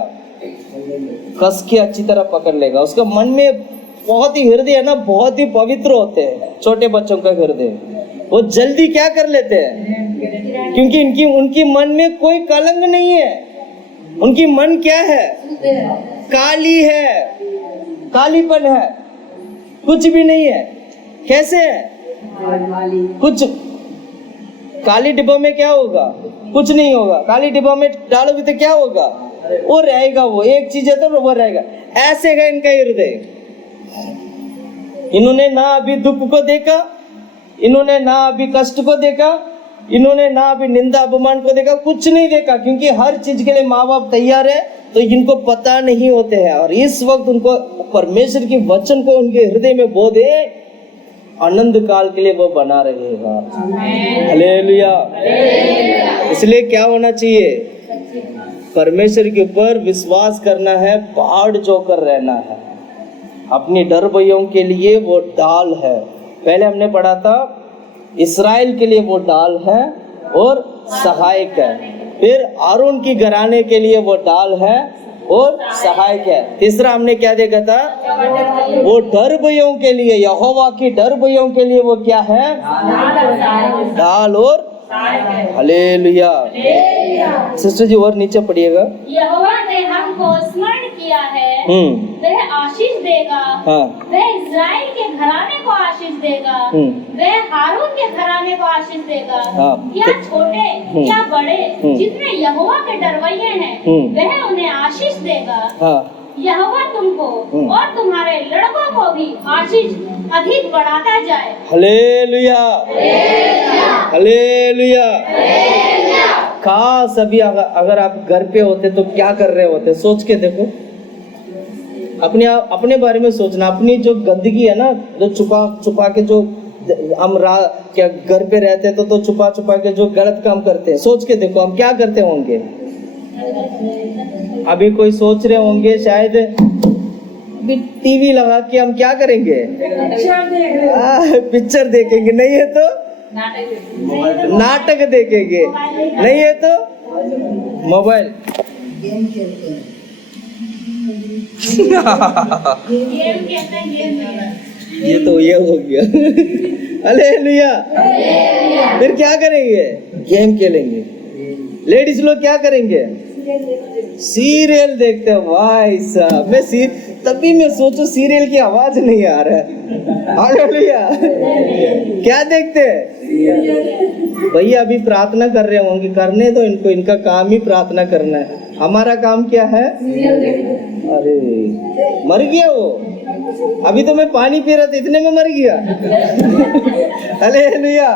कस के अच्छी तरह पकड़ लेगा। उसका मन में बहुत ही हृदय है ना, बहुत ही पवित्र होते हैं छोटे बच्चों का हृदय, वो जल्दी क्या कर लेते हैं, क्योंकि उनकी मन में कोई कलंक नहीं है। उनकी मन क्या है, काली है, कालीपन है, कुछ भी नहीं है। कैसे है, कुछ काली डिब्बा में क्या होगा, कुछ नहीं होगा। काली डिब्बा में डालोगे तो क्या होगा, वो रहेगा, वो एक चीज है तो वो रहेगा। ऐसे है इनका हृदय। इन्होंने ना अभी दुख को देखा, इन्होंने ना अभी कष्ट को देखा, इन्होंने ना अभी निंदा अपमान को देखा, कुछ नहीं देखा, क्योंकि हर चीज के लिए माँ बाप तैयार है, तो इनको पता नहीं होते हैं। और इस वक्त उनको परमेश्वर के वचन को उनके हृदय में बो दे, आनंद काल के लिए वो बना रहेगा। हालेलुया। इसलिए क्या होना चाहिए, परमेश्वर के ऊपर विश्वास करना है, बाढ़ जोकर रहना है। अपनी डर भयों के लिए वो डाल है। पहले हमने पढ़ा था इस्राएल के लिए वो डाल है और सहायक है। फिर आरोन की घराने के लिए वो डाल है और सहायक है। तीसरा हमने क्या देखा था, वो डर भयों के लिए, यहोवा की डर भयों के लिए वो क्या है, डाल और हालेलुया। सिस्टर जी और नीचे पढ़िएगा। यहोवा ने हमको स्मरण किया है, वह आशीष देगा। वह इस्राएल के घराने को आशीष देगा। वह हारून के घराने को आशीष देगा। क्या छोटे क्या बड़े जितने यहोवा के डरवैये हैं, वह उन्हें आशीष देगा। यहोवा तुमको और तुम्हारे लड़कों को भी आशीष अधिक बढ़ाता जाए। Hallelujah, hallelujah. काश अभी अगर आप घर पे होते तो क्या कर रहे होते, सोच के देखो। अपने बारे में सोचना। अपनी जो गंदगी है ना, जो छुपा के जो हम क्या घर पे रहते तो छुपा के जो गलत काम करते हैं, सोच के देखो हम क्या करते होंगे। अभी कोई सोच रहे होंगे शायद अभी टीवी लगा के हम क्या करेंगे, पिक्चर देखेंगे, नहीं है तो नाटक देखेंगे, नहीं है तो मोबाइल ये तो ये हो गया। हालेलुया। फिर क्या करेंगे, गेम खेलेंगे। लेडीज लोग क्या करेंगे, सीरियल देखते हैं। भाई साहब तभी मैं सोचू सीरियल की आवाज नहीं आ रहा है। हालेलुया। क्या देखते हैं भैया, अभी प्रार्थना कर रहे होंगे, करने दो इनको, इनका काम ही प्रार्थना करना है। हमारा काम क्या है, अरे मर गया वो, अभी तो मैं पानी पी रहा था इतने में मर गया। हालेलुया।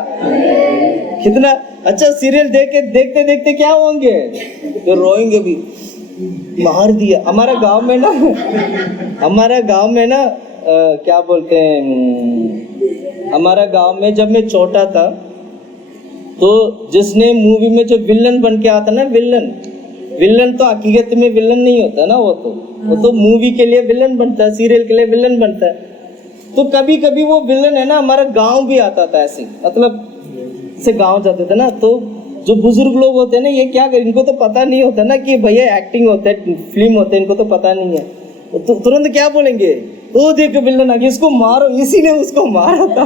कितना अच्छा सीरियल देखते देखते क्या होंगे, तो रोएंगे भी, मार दिया। हमारा गांव में ना क्या बोलते हैं, हमारा गांव में जब मैं छोटा था तो जिसने मूवी में जो विलन बन के आता ना, विलन तो हकीकत में विलन नहीं होता ना, वो तो मूवी के लिए विलन बनता है, सीरियल के लिए विलन बनता है। तो कभी कभी वो विलन है ना हमारा गांव भी आता था, ऐसे मतलब से गांव जाते थे ना, तो जो बुजुर्ग लोग होते हैं ना, ये क्या करें, इनको तो पता नहीं होता ना कि भैया एक्टिंग होता है, फिल्म होता है, इनको तो पता नहीं है। तो तुरंत क्या बोलेंगे, तो देखो विलन आ गया, इसको मारो, इसी ने उसको मारा था।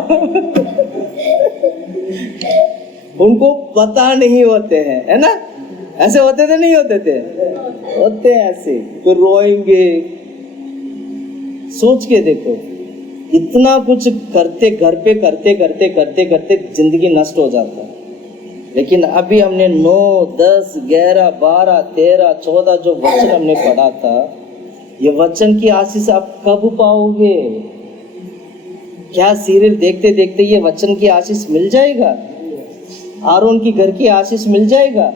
उनको पता नहीं होते हैं, है ना, ऐसे होते थे नहीं होते थे, होते हैं ऐसे। तो रोएंगे। सोच के देखो, इतना कुछ करते घर पे करते जिंदगी नष्ट हो जाता है। लेकिन अभी हमने 9, 10, 11, 12, 13, 14 जो वचन हमने पढ़ा था, ये वचन की आशीष आप कब पाओगे? क्या सीरियल देखते देखते ये वचन की आशीष मिल जाएगा? आरोन की घर की आशीष मिल जाएगा?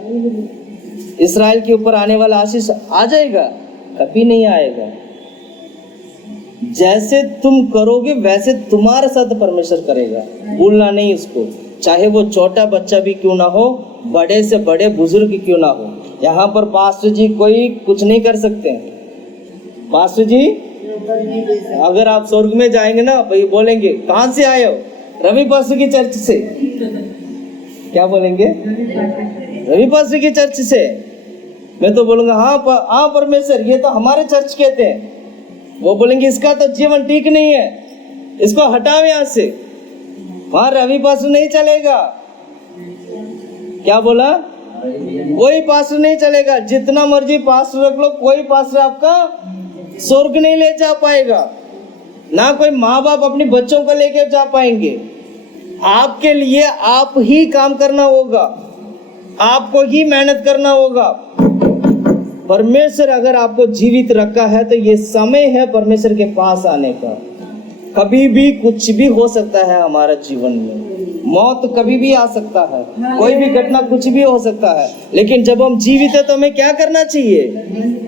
इस्राएल के ऊपर आने वाला आशीष आ जाएगा? कभी नहीं आएगा। जैसे तुम करोगे वैसे तुम्हारे साथ परमेश्वर करेगा, भूलना नहीं इसको। चाहे वो छोटा बच्चा भी क्यों ना हो, बड़े से बड़े बुजुर्ग क्यों ना हो। यहाँ पर पास्टर जी कोई कुछ नहीं कर सकते। पास्टर जी अगर आप स्वर्ग में जाएंगे ना, भाई बोलेंगे कहाँ से आए हो, रवि पास्टर की चर्च से। क्या बोलेंगे? रवि पास्टर की चर्च से। मैं तो बोलूंगा हाँ परमेश्वर, ये तो हमारे चर्च कहते हैं। वो बोलेंगे इसका तो जीवन ठीक नहीं है, इसको हटाओ यहाँ से, वहां रवि पास्टर नहीं चलेगा। क्या बोला? कोई पास्टर नहीं चलेगा, जितना मर्जी पास्टर रख लो, कोई पास्टर आपका स्वर्ग नहीं ले जा पाएगा। ना कोई माँ बाप अपने बच्चों को लेकर जा पाएंगे। आपके लिए आप ही काम करना होगा, आपको ही मेहनत करना होगा। परमेश्वर अगर आपको जीवित रखा है तो ये समय है परमेश्वर के पास आने का। कभी भी कुछ भी हो सकता है हमारा जीवन में, मौत कभी भी आ सकता है, कोई भी घटना कुछ भी हो सकता है। लेकिन जब हम जीवित है तो हमें क्या करना चाहिए?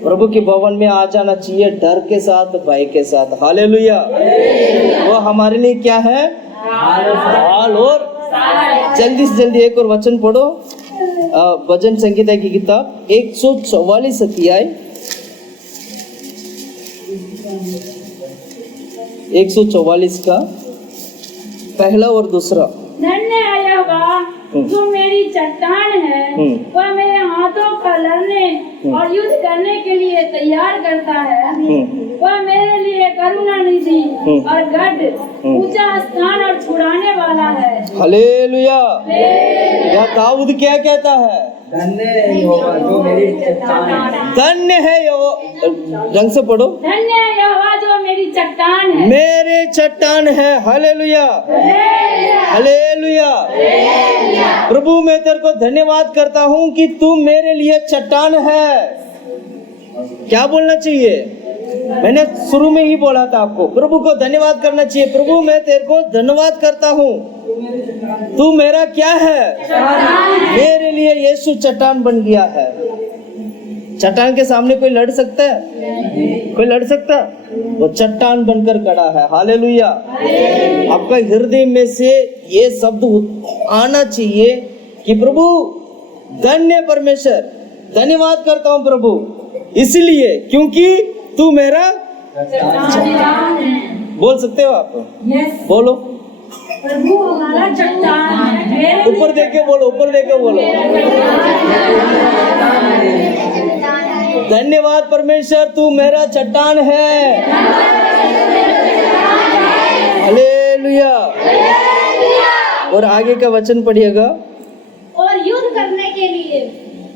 प्रभु के भवन में आ जाना चाहिए, डर के साथ, भय के साथ। हालेलुया। वो हमारे लिए क्या है? हाल और जल्दी से जल्दी एक और वचन पढ़ो। भजन संगीता की किताब 144 अध्याय 144 का पहला और दूसरा। धन्य है यहोवा जो मेरी चट्टान है, वह मेरे हाथों को लड़ने और युद्ध करने के लिए तैयार करता है। वह मेरे लिए करुणा निधि और गढ़, ऊंचा स्थान और छुड़ाने वाला है। हालेलुया। या दाऊद क्या कहता है? धन्य है यहोवा जो मेरी चट्टान है। धन्य है रंग से पढ़ो। धन्य है यहोवा जो मेरी चट्टान है, मेरे चट्टान है। Hallelujah, hallelujah. प्रभु मैं तेरे को धन्यवाद करता हूँ कि तू मेरे लिए चट्टान है। क्या बोलना चाहिए? मैंने शुरू में ही बोला था आपको, प्रभु को धन्यवाद करना चाहिए। प्रभु मैं तेरे को धन्यवाद करता हूँ, तू मेरा क्या है? मेरे लिए यीशु चट्टान बन गया है। चट्टान के सामने कोई लड़ सकता है? कोई लड़ सकता? वो चट्टान बनकर खड़ा है। हालेलुया। आपका हृदय में से ये शब्द आना चाहिए कि प्रभु धन्य परमेश्वर, धन्यवाद करता हूँ प्रभु, इसलिए क्योंकि तू मेरा चट्टान है। बोल सकते हो आप? बोलो। प्रभु हमारा चट्टान है। ऊपर देके बोलो, ऊपर देके बोलो। धन्यवाद परमेश्वर, तू मेरा चट्टान है। हालेलुया। और आगे का वचन पढ़िएगा। और युद्ध करने के लिए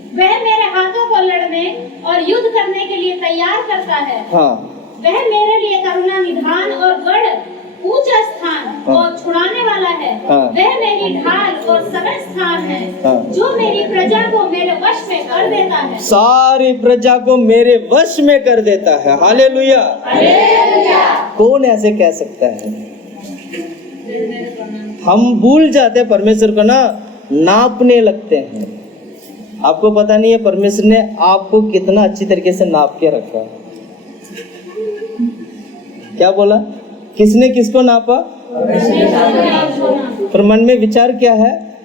वह मेरे हाथों को लड़ने और युद्ध करने के लिए तैयार करता है। हाँ। वह मेरे लिए करुणा निधान और गढ़, ऊंचा स्थान और छुड़ाने वाला है। वह मेरी ढाल और सबल स्थान है, जो मेरी प्रजा को मेरे वश में कर देता है। सारी प्रजा को मेरे वश में कर देता है। हालेलुया। कौन ऐसे कह सकता है? हम भूल जाते हैं परमेश्वर को ना, नापने लगते हैं। आपको पता नहीं है परमेश्वर ने आपको कितना अच्छी तरीके से नाप के रखा है। क्या बोला? किसने किसको नापा? पर मन में विचार क्या है?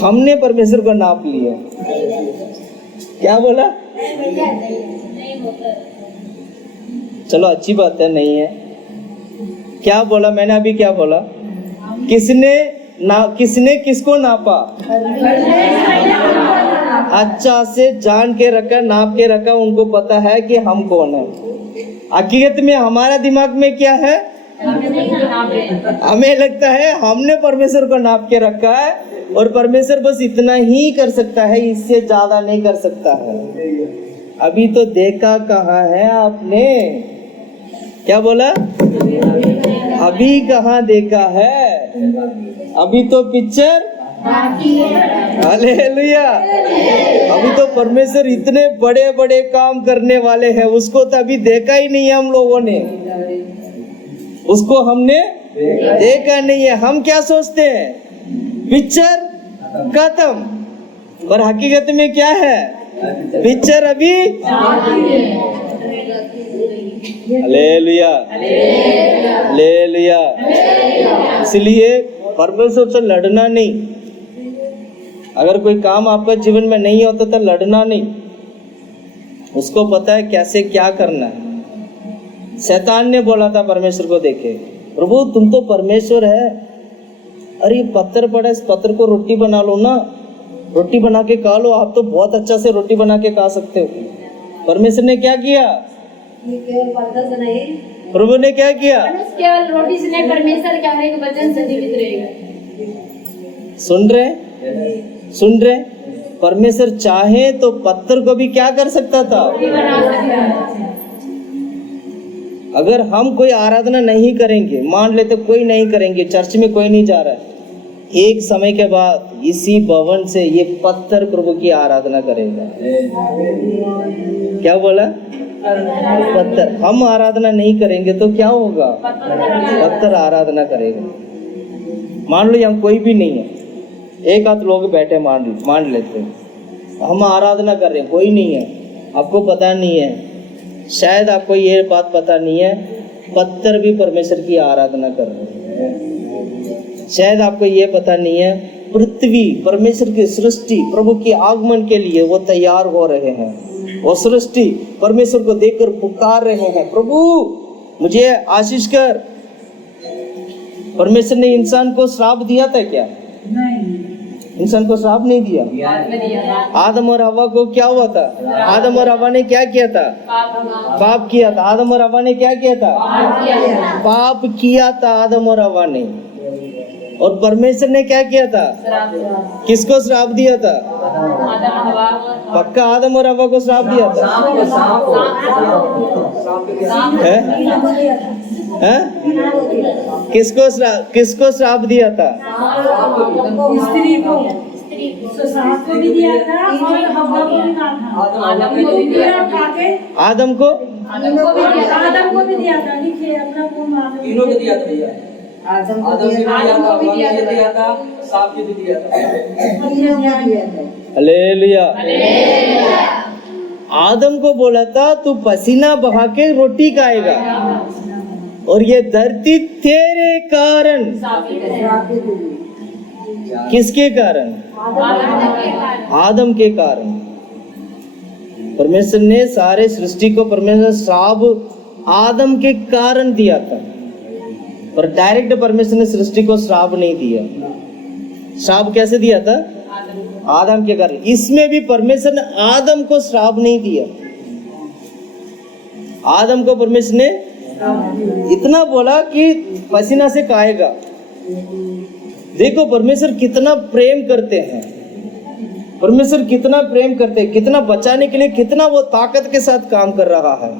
हमने परमेश्वर को नाप लिया। क्या बोला? चलो अच्छी बात है, नहीं है। क्या बोला मैंने अभी? क्या बोला? किसने किसको नापा? अच्छा से जान के रखा, नाप के रखा। उनको पता है कि हम कौन है। हकीकत में हमारा दिमाग में क्या है? हमें लगता है हमने परमेश्वर को नाप के रखा है और परमेश्वर बस इतना ही कर सकता है, इससे ज्यादा नहीं कर सकता है। अभी तो देखा कहाँ है आपने? क्या बोला? अभी कहाँ देखा है? अभी तो पिक्चर। हालेलुया। अभी तो परमेश्वर इतने बड़े बड़े काम करने वाले हैं, उसको तो अभी देखा ही नहीं है हम लोगों ने। उसको हमने देखा नहीं है। हम क्या सोचते हैं? पिक्चर खत्म। पर हकीकत में क्या है? पिक्चर अभी। Hallelujah, hallelujah. इसलिए परमेश्वर से लड़ना नहीं। अगर कोई काम आपका जीवन में नहीं होता तो लड़ना नहीं। उसको पता है कैसे क्या करना है। शैतान ने बोला था परमेश्वर को देखे, प्रभु तुम तो परमेश्वर है, अरे पत्थर पड़ा, इस पत्थर को रोटी बना लो ना, रोटी बना के खा लो, आप तो बहुत अच्छा से रोटी बना के खा सकते हो। परमेश्वर ने क्या किया? केवल पत्थर से नहीं, प्रभु ने क्या किया? केवल रोटी से नहीं, परमेश्वर के हर एक वचन से जीवित रहेगा। सुन रहे? परमेश्वर चाहे तो पत्थर को भी क्या कर सकता था? अगर हम कोई आराधना नहीं करेंगे, मान लेते कोई नहीं करेंगे, चर्च में कोई नहीं जा रहा है, एक समय के बाद इसी भवन से ये पत्थर प्रभु की आराधना करेगा। क्या बोला? पत्थर। हम आराधना नहीं करेंगे तो क्या होगा? पत्थर आराधना करेगा। मान लो यहाँ कोई भी नहीं है, एक आध लोग बैठे, मान लेते हैं हम आराधना कर रहे हैं, कोई नहीं है, आपको पता नहीं है, शायद आपको ये बात पता नहीं है, पत्थर भी परमेश्वर की आराधना कर रहे हैं। शायद आपको ये पता नहीं है, पृथ्वी परमेश्वर की सृष्टि प्रभु के आगमन के लिए वो तैयार हो रहे हैं। वो सृष्टि परमेश्वर को देखकर पुकार रहे हैं, प्रभु मुझे आशीष कर। परमेश्वर ने इंसान को श्राप दिया था क्या? नहीं, इंसान को श्राप नहीं दिया। आदम और हवा को क्या हुआ था? आदम और हवा ने क्या किया था? पाप किया था। आदम और हवा ने क्या किया था? पाप किया था आदम और हवा ने। और परमेश्वर ने क्या किया था? किसको श्राप दिया था? पक्का आदम और हवा को श्राप दिया था। है? किसको श्राप दिया था? स्त्री को, सांप को भी दिया था और हवा को भी दिया था। आदम को भी दिया था। लिखिए अपना तीनों को दिया था। आदम को भी दिया था, सांप को भी दिया था। हालेलुया। आदम को बोला था तू पसीना बहा के रोटी खाएगा, और ये धरती तेरे कारण। किसके कारण? आदम के कारण। परमेश्वर ने सारे सृष्टि को परमेश्वर श्राप आदम के कारण दिया था, पर डायरेक्ट परमेश्वर ने सृष्टि को श्राप नहीं दिया। श्राप कैसे दिया था? आदम के कारण। इसमें भी परमेश्वर ने आदम को श्राप नहीं दिया। आदम को परमेश्वर ने इतना बोला कि पसीना से खाएगा। देखो परमेश्वर कितना प्रेम करते हैं, परमेश्वर कितना प्रेम करते हैं, कितना बचाने के लिए कितना वो ताकत के साथ काम कर रहा है।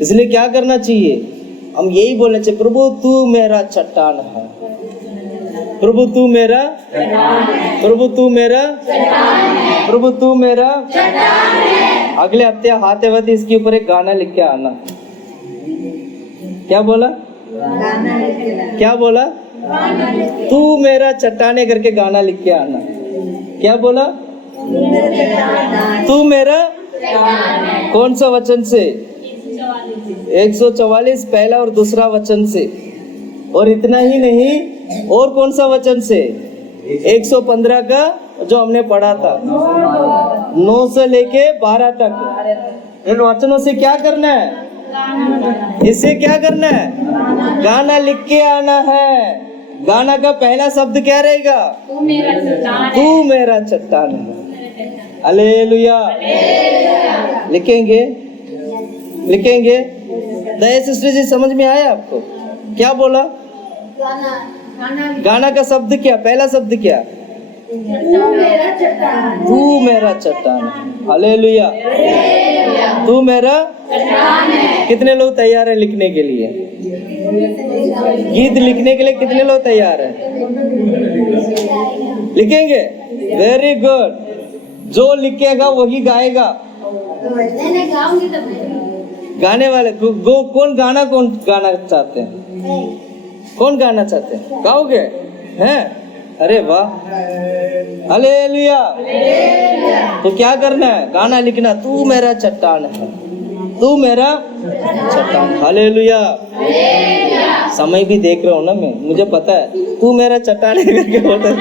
इसलिए क्या करना चाहिए? हम यही बोलना चाहिए, प्रभु तू मेरा चट्टान है, प्रभु तू मेरा, प्रभु तू मेरा, प्रभु तू मेरा। अगले हफ्ते आते वक्त इसके ऊपर एक गाना लिख के आना। क्या बोला? क्या बोला? तू मेरा चट्टान करके गाना लिख के आना। क्या बोला? तू मेरा कौन सा वचन से? 144 पहला और दूसरा वचन से। और इतना ही नहीं, और कौन सा वचन से? 115 का जो हमने पढ़ा था, 9 से लेके 12 तक। इन वचनों से क्या करना है? इससे क्या करना है? गाना लिख के आना है। गाना का पहला शब्द क्या रहेगा? तू मेरा चट्टान है। हालेलुया। लिखेंगे, लिखेंगे। दया सिस्टर जी समझ में आया आपको? क्या बोला? गाना का शब्द क्या? पहला शब्द क्या? तू मेरा चट्टान है। हालेलुया। तू मेरा कितने लोग तैयार है लिखने के लिए? गीत लिखने के लिए कितने लोग तैयार है? लिखेंगे? Very good. जो लिखेगा वही गाएगा। गाने वाले कौन गाना चाहते हैं? कौन गाना चाहते हैं? गाओगे? हैं? अरे वाह, हालेलुया। तो क्या करना है? गाना लिखना। तू मेरा चट्टान है, तू मेरा चट्टान। हालेलुया। समय भी देख रहा हूँ ना मैं, मुझे पता है तू मेरा चट्टान है करके बोलता है,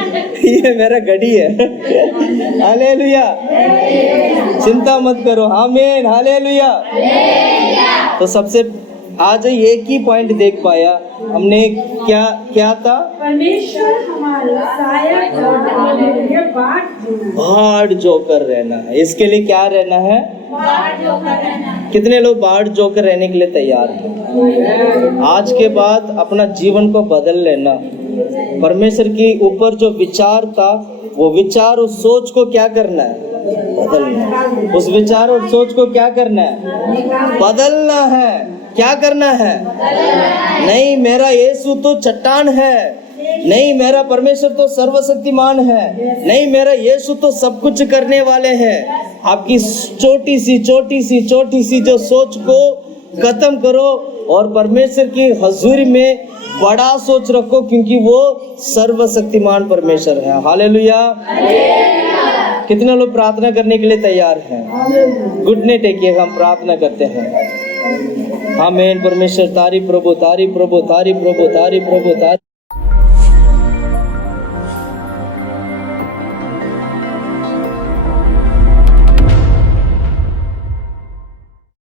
ये मेरा गड़ी है। हालेलुया। चिंता मत करो। आमीन। हालेलुया। तो सबसे आज एक ही पॉइंट देख पाया हमने, क्या क्या था? परमेश्वर हमारा सहायक है, बाढ़ जोकर रहना है। इसके लिए क्या रहना है? बाढ़ जोकर रहना है। कितने लोग बाढ़ जोकर रहने के लिए तैयार हैं? आज के बाद अपना जीवन को बदल लेना। परमेश्वर के ऊपर जो विचार था, वो विचार उस सोच को क्या करना है? बदलना। उस विचार और सोच को क्या करना है? बदलना है। क्या करना है? नहीं, मेरा यीशु तो चट्टान है, नहीं मेरा परमेश्वर तो सर्वशक्तिमान है, नहीं मेरा यीशु तो सब कुछ करने वाले हैं। आपकी छोटी सी जो सोच को खत्म करो और परमेश्वर की हजूरी में बड़ा सोच रखो, क्योंकि वो सर्वशक्तिमान परमेश्वर है। हालेलुया। कितने लोग प्रार्थना करने के लिए तैयार हैं? घुटने टेकिए, हम प्रार्थना करते हैं। आमीन। परमेश्वर तारीफ प्रभु, तारीफ प्रभु, तारीफ प्रभु, तारीफ प्रभु, तारीफ